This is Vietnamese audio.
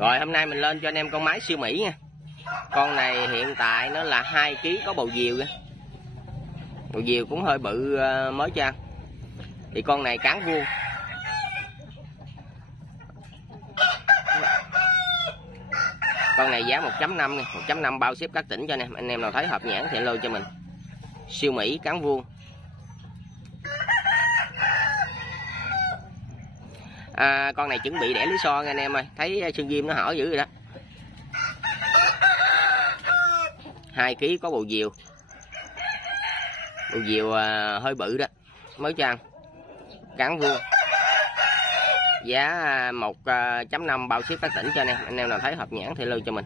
Rồi hôm nay mình lên cho anh em con mái siêu Mỹ nha. Con này hiện tại nó là 2 kg, có bầu diều kìa. Bầu diều cũng hơi bự mới cho ăn. Thì con này cán vuông. Con này giá 1.5 nha, 1.5 bao ship các tỉnh cho anh em. Anh em nào thấy hợp nhãn thì alo cho mình. Siêu Mỹ cán vuông. Con này chuẩn bị đẻ lý so nha anh em ơi. Thấy xương diêm nó hở dữ rồi đó. 2 kg, có bầu diều. Bầu diều hơi bự đó, mới cho ăn. Cán vuông. Giá 1.5 bao ship các tỉnh cho anh em. Anh em nào thấy hợp nhãn thì lưu cho mình.